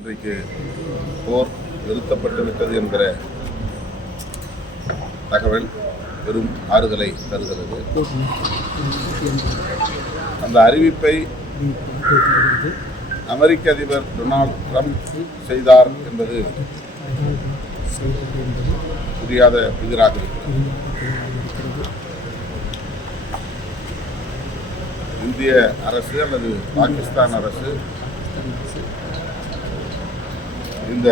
இன்றைக்கு போர் நிறுத்தப்பட்டு விட்டது என்கிற தகவல் பெரும் ஆறுதலை தருகிறது. அந்த அறிவிப்பை அமெரிக்க அதிபர் டொனால்ட் ட்ரம்ப் செய்தார் என்பது புரியாத புதிராக இருக்கிறது. இந்திய அரசு அல்லது பாகிஸ்தான் அரசு இந்த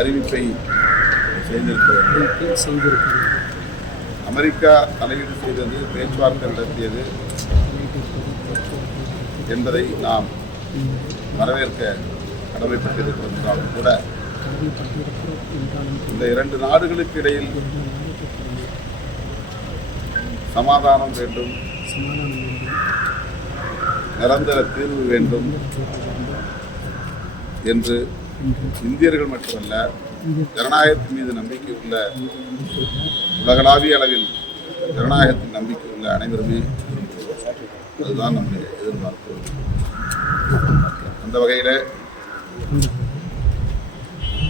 அறிவிப்பை செய்திருக்கிறது அமெரிக்கா தலையீடு செய்தது பேச்சுவார்த்தை நடத்தியது என்பதை நாம் வரவேற்க கடமைப்பட்டிருக்கிறோம். என்றாலும் கூட இந்த இரண்டு நாடுகளுக்கு இடையில் சமாதானம் வேண்டும் நிரந்தர தீர்வு வேண்டும். என்று இந்தியர்கள் மட்டுமல்ல ஜனநாயகத்தின் மீது நம்பிக்கை உள்ள உலகளாவிய அளவில் ஜனநாயகத்தின் நம்பிக்கை உள்ள அனைவருமே அதுதான் நம்முடைய எதிர்பார்ப்பு. அந்த வகையில்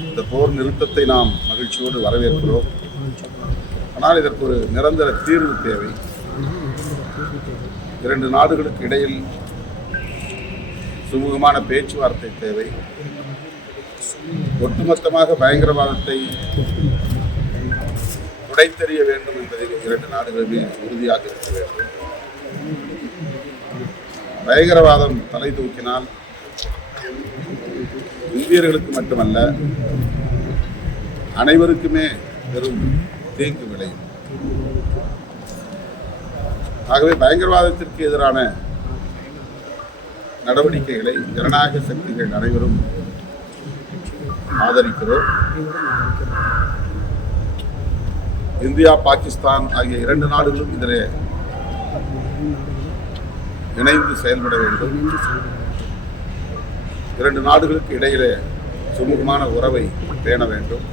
இந்த போர் நிறுத்தத்தை நாம் மகிழ்ச்சியோடு வரவேற்கிறோம். ஆனால் இதற்கு ஒரு நிரந்தர தீர்வு தேவை. இரண்டு நாடுகளுக்கு இடையில் சுமூகமான பேச்சுவார்த்தை தேவை. ஒட்டுமொத்தமாக பயங்கரவாதத்தை உடைத்தெறிய வேண்டும் என்பதில் இரண்டு நாடுகளுமே உறுதியாக இருக்க வேண்டும். பயங்கரவாதம் தலை தூக்கினால் இந்தியர்களுக்கு மட்டுமல்ல அனைவருக்குமே பெரும் தீங்கு விளையும். ஆகவே பயங்கரவாதத்திற்கு எதிரான நடவடிக்கைகளை ஜனநாயக சக்திகள் அனைவரும் ஆதரிக்கிறோம். இந்தியா பாகிஸ்தான் ஆகிய இரண்டு நாடுகளும் இதில் இணைந்து செயல்பட வேண்டும். இரண்டு நாடுகளுக்கு இடையிலே சுமூகமான உறவை பேண வேண்டும்.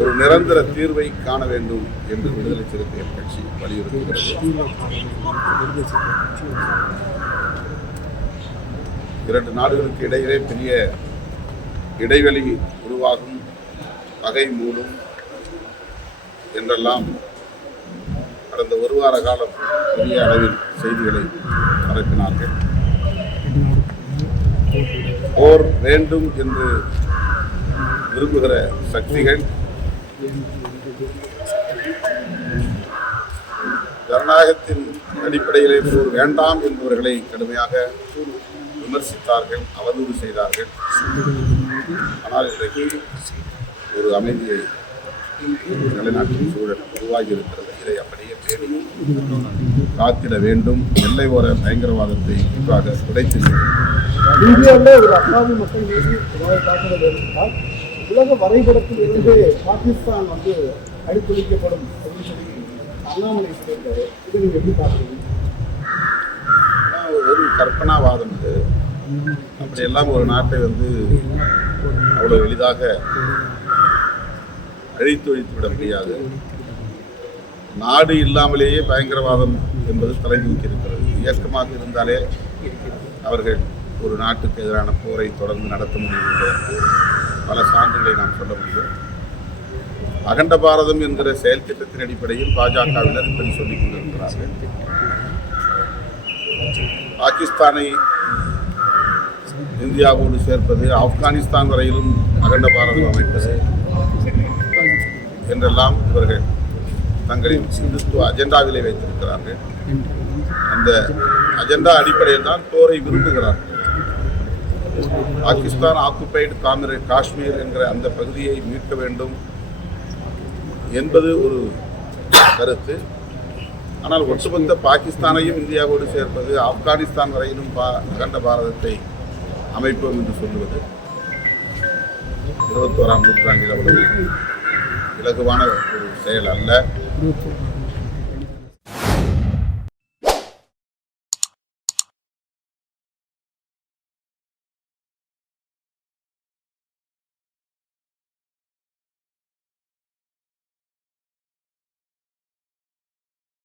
ஒரு நிரந்தர தீர்வை காண வேண்டும் என்று விடுதலை சிறுத்தைகள் கட்சி வலியுறுத்துகிறது. இரண்டு நாடுகளுக்கு இடையிலே பெரிய இடைவெளி உருவாகும் பகை மூடும் என்றெல்லாம் கடந்த ஒரு வார காலம் பெரிய அளவில் செய்திகளை பரப்பினார்கள். போர் வேண்டும் என்று விரும்புகிற சக்திகள் ஜனநாயகத்தின் அடிப்படையிலே போர் வேண்டாம் என்பவர்களை கடுமையாக விமர்சித்தார்கள் அவதூறு செய்தார்கள். ஆனால் இன்றைக்கு ஒரு அமைதியை நிலைநாட்டும் சூழல் உருவாகி இருக்கிறது இதை அப்படியே பேணி காத்திட வேண்டும். எல்லை ஓர பயங்கரவாதத்தை குறிப்பாக உடைத்து இந்தியாவில் ஒரு அப்பாவி மக்கள் மீது தாக்குதல் உலக வரைபடத்தில் இருந்து பாகிஸ்தான் வந்து அடித்தொழிக்கப்படும் அப்படின்னு சொல்லி அண்ணாமலை சொல்லியிருக்காரு. இதை நீங்கள் எப்படி பார்க்குறீங்க? ஒரு கற்பனாவாதம் இது. அப்படியெல்லாம் ஒரு நாட்டை வந்து அவ்வளோ எளிதாக அழித்து ஒழித்து விட முடியாது. நாடு இல்லாமலேயே பயங்கரவாதம் என்பது தலை இருக்கிறது இயக்கமாக இருந்தாலே அவர்கள் ஒரு நாட்டுக்கு எதிரான போரை தொடர்ந்து நடத்த முடியும் என்ற பல சான்றுகளை நாம் சொல்ல முடியும். அகண்ட பாரதம் என்கிற செயல் திட்டத்தின் அடிப்படையில் பாஜகவினர் இப்படி சொல்லிக் கொண்டிருக்கிறார்கள். பாகிஸ்தானை இந்தியாவோடு சேர்ப்பது ஆப்கானிஸ்தான் வரையிலும் அகண்ட பாரதம் அமைப்பது என்றெல்லாம் இவர்கள் தங்களின் சிந்துத்துவ அஜெண்டாவிலே வைத்திருக்கிறார்கள். அந்த அஜெண்டா அடிப்படையில் தான் போரை விரும்புகிறார்கள். பாகிஸ்தான் ஆக்குபைடு காமிர காஷ்மீர் என்கிற அந்த பகுதியை மீட்க வேண்டும் என்பது ஒரு கருத்து. ஆனால் ஒட்டுமொத்த பாகிஸ்தானையும் இந்தியாவோடு சேர்ப்பது ஆப்கானிஸ்தான் வரையிலும் பா அகண்ட பாரதத்தை அமைப்போம் என்று சொல்லுவது. இருபத்தோராம் நூற்றாண்டில் அவ்வளவு இலகுவான ஒரு செயல் அல்ல.